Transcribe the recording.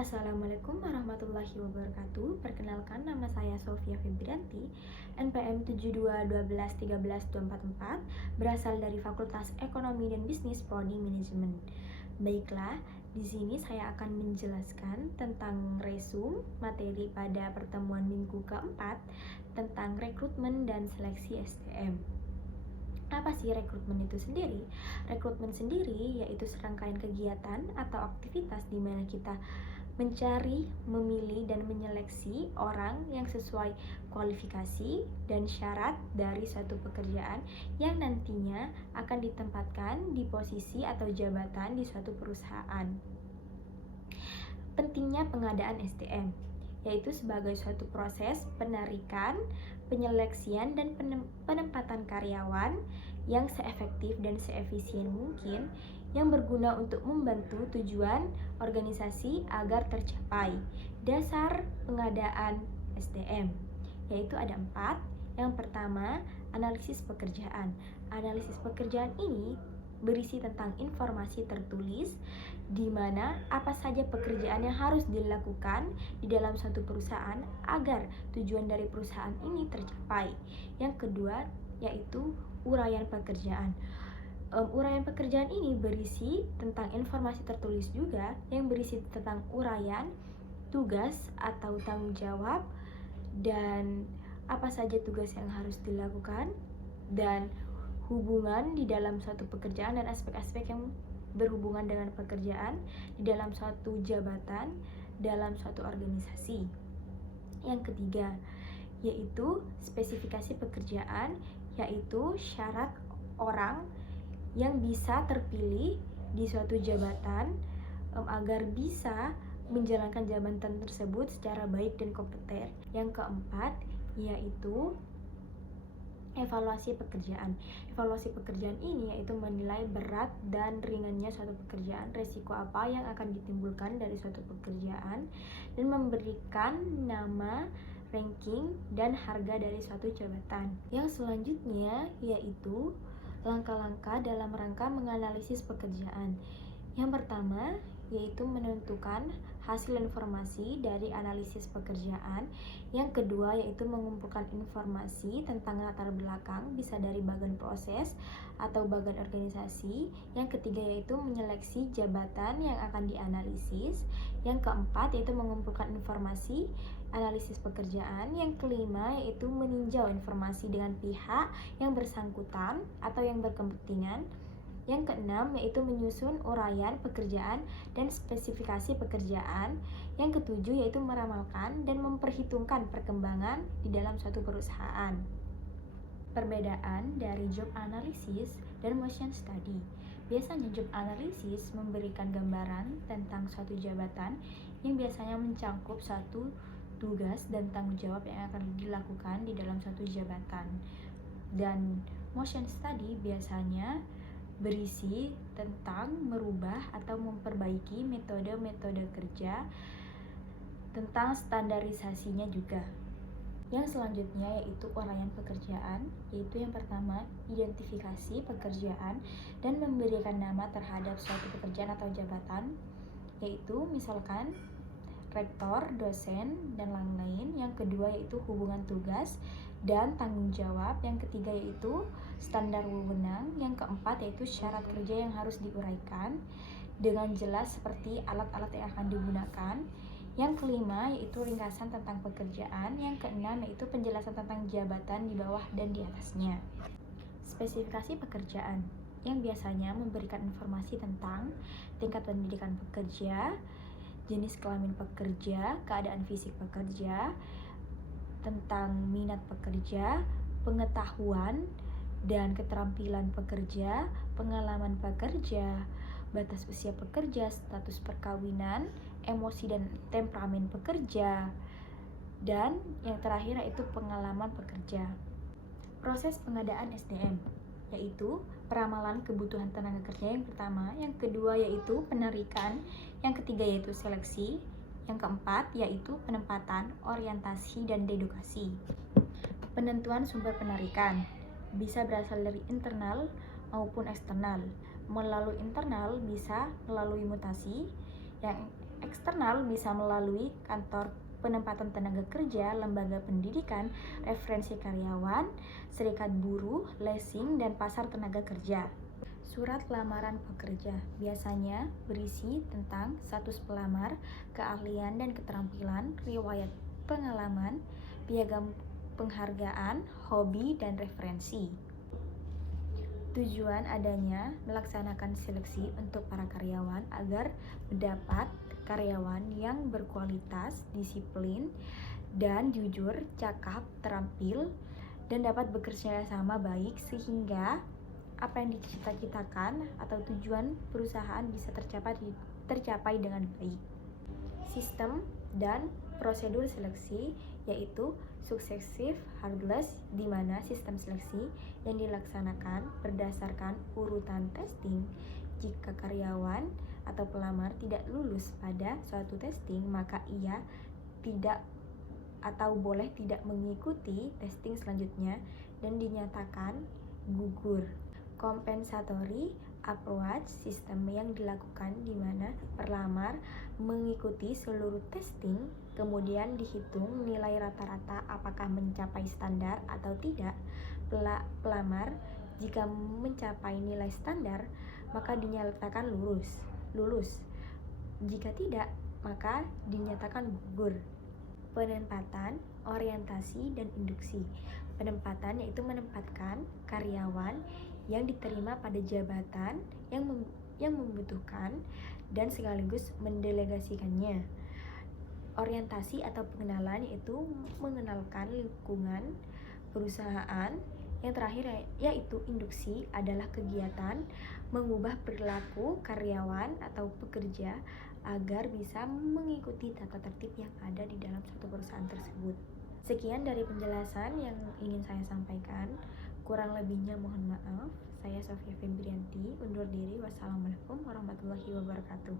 Assalamualaikum warahmatullahi wabarakatuh. Perkenalkan, nama saya Sofia Febrianti, NPM 7212132444, berasal dari Fakultas Ekonomi dan Bisnis Prodi Manajemen. Baiklah, di sini saya akan menjelaskan tentang resume materi pada pertemuan minggu keempat tentang rekrutmen dan seleksi SDM. Apa sih rekrutmen itu sendiri? Rekrutmen sendiri yaitu serangkaian kegiatan atau aktivitas di mana kita mencari, memilih, dan menyeleksi orang yang sesuai kualifikasi dan syarat dari suatu pekerjaan yang nantinya akan ditempatkan di posisi atau jabatan di suatu perusahaan. Pentingnya pengadaan SDM yaitu sebagai suatu proses penarikan, penyeleksian, dan penempatan karyawan yang seefektif dan seefisien mungkin yang berguna untuk membantu tujuan organisasi agar tercapai. Dasar pengadaan SDM yaitu ada 4. Yang pertama, analisis pekerjaan. Analisis pekerjaan ini berisi tentang informasi tertulis di mana apa saja pekerjaan yang harus dilakukan di dalam suatu perusahaan agar tujuan dari perusahaan ini tercapai. Yang kedua yaitu uraian pekerjaan. Uraian pekerjaan ini berisi tentang informasi tertulis juga yang berisi tentang uraian tugas atau tanggung jawab dan apa saja tugas yang harus dilakukan dan hubungan di dalam suatu pekerjaan dan aspek-aspek yang berhubungan dengan pekerjaan di dalam suatu jabatan dalam suatu organisasi. Yang ketiga yaitu spesifikasi pekerjaan, yaitu syarat orang yang bisa terpilih di suatu jabatan agar bisa menjalankan jabatan tersebut secara baik dan kompeten. Yang keempat yaitu evaluasi pekerjaan. Evaluasi pekerjaan ini yaitu menilai berat dan ringannya suatu pekerjaan, resiko apa yang akan ditimbulkan dari suatu pekerjaan, dan memberikan nama, ranking, dan harga dari suatu jabatan. Yang selanjutnya yaitu langkah-langkah dalam rangka menganalisis pekerjaan. Yang pertama yaitu menentukan hasil informasi dari analisis pekerjaan. Yang kedua yaitu mengumpulkan informasi tentang latar belakang, bisa dari bagian proses atau bagian organisasi. Yang ketiga yaitu menyeleksi jabatan yang akan dianalisis. Yang keempat yaitu mengumpulkan informasi analisis pekerjaan. Yang kelima yaitu meninjau informasi dengan pihak yang bersangkutan atau yang berkepentingan. Yang keenam yaitu menyusun uraian pekerjaan dan spesifikasi pekerjaan. Yang ketujuh yaitu meramalkan dan memperhitungkan perkembangan di dalam suatu perusahaan. Perbedaan dari job analysis dan motion study. Biasanya job analysis memberikan gambaran tentang suatu jabatan yang biasanya mencakup suatu tugas dan tanggung jawab yang akan dilakukan di dalam suatu jabatan. Dan motion study biasanya berisi tentang merubah atau memperbaiki metode-metode kerja, tentang standarisasinya juga. Yang selanjutnya yaitu uraian pekerjaan, yaitu yang pertama identifikasi pekerjaan dan memberikan nama terhadap suatu pekerjaan atau jabatan, yaitu misalkan rektor, dosen, dan lain-lain. Yang kedua yaitu hubungan tugas dan tanggung jawab. Yang ketiga yaitu standar wewenang. Yang keempat yaitu syarat kerja yang harus diuraikan dengan jelas seperti alat-alat yang akan digunakan. Yang kelima yaitu ringkasan tentang pekerjaan. Yang keenam yaitu penjelasan tentang jabatan di bawah dan di atasnya. Spesifikasi pekerjaan yang biasanya memberikan informasi tentang tingkat pendidikan pekerja, jenis kelamin pekerja, keadaan fisik pekerja, tentang minat pekerja, pengetahuan dan keterampilan pekerja, pengalaman pekerja, batas usia pekerja, status perkawinan, emosi dan temperamen pekerja, dan yang terakhir yaitu pengalaman pekerja. Proses pengadaan SDM yaitu peramalan kebutuhan tenaga kerja yang pertama, yang kedua yaitu penarikan, yang ketiga yaitu seleksi, yang keempat yaitu penempatan, orientasi, dan dedukasi. Penentuan sumber penarikan bisa berasal dari internal maupun eksternal. Melalui internal bisa melalui mutasi, yang eksternal bisa melalui kantor penempatan tenaga kerja, lembaga pendidikan, referensi karyawan, serikat buruh, leasing, dan pasar tenaga kerja. Surat lamaran pekerja biasanya berisi tentang status pelamar, keahlian dan keterampilan, riwayat pengalaman, piagam penghargaan, hobi, dan referensi. Tujuan adanya melaksanakan seleksi untuk para karyawan agar mendapat karyawan yang berkualitas, disiplin, dan jujur, cakap, terampil, dan dapat bekerja sama baik sehingga apa yang dicita-citakan atau tujuan perusahaan bisa tercapai dengan baik. Sistem dan prosedur seleksi yaitu successive hardless, di mana sistem seleksi yang dilaksanakan berdasarkan urutan testing. Jika karyawan atau pelamar tidak lulus pada suatu testing, maka ia tidak atau boleh tidak mengikuti testing selanjutnya dan dinyatakan gugur. Compensatory approach, sistem yang dilakukan di mana pelamar mengikuti seluruh testing, kemudian dihitung nilai rata-rata apakah mencapai standar atau tidak. Pelamar jika mencapai nilai standar maka dinyatakan lulus. Jika tidak, maka dinyatakan gugur. Penempatan, orientasi, dan induksi. Penempatan yaitu menempatkan karyawan yang diterima pada jabatan yang membutuhkan dan sekaligus mendelegasikannya. Orientasi atau pengenalan yaitu mengenalkan lingkungan perusahaan. Yang terakhir yaitu induksi adalah kegiatan mengubah perilaku karyawan atau pekerja agar bisa mengikuti tata tertib yang ada di dalam suatu perusahaan tersebut. Sekian dari penjelasan yang ingin saya sampaikan. Kurang lebihnya mohon maaf. Saya Sofia Febrianti, undur diri. Wassalamualaikum warahmatullahi wabarakatuh.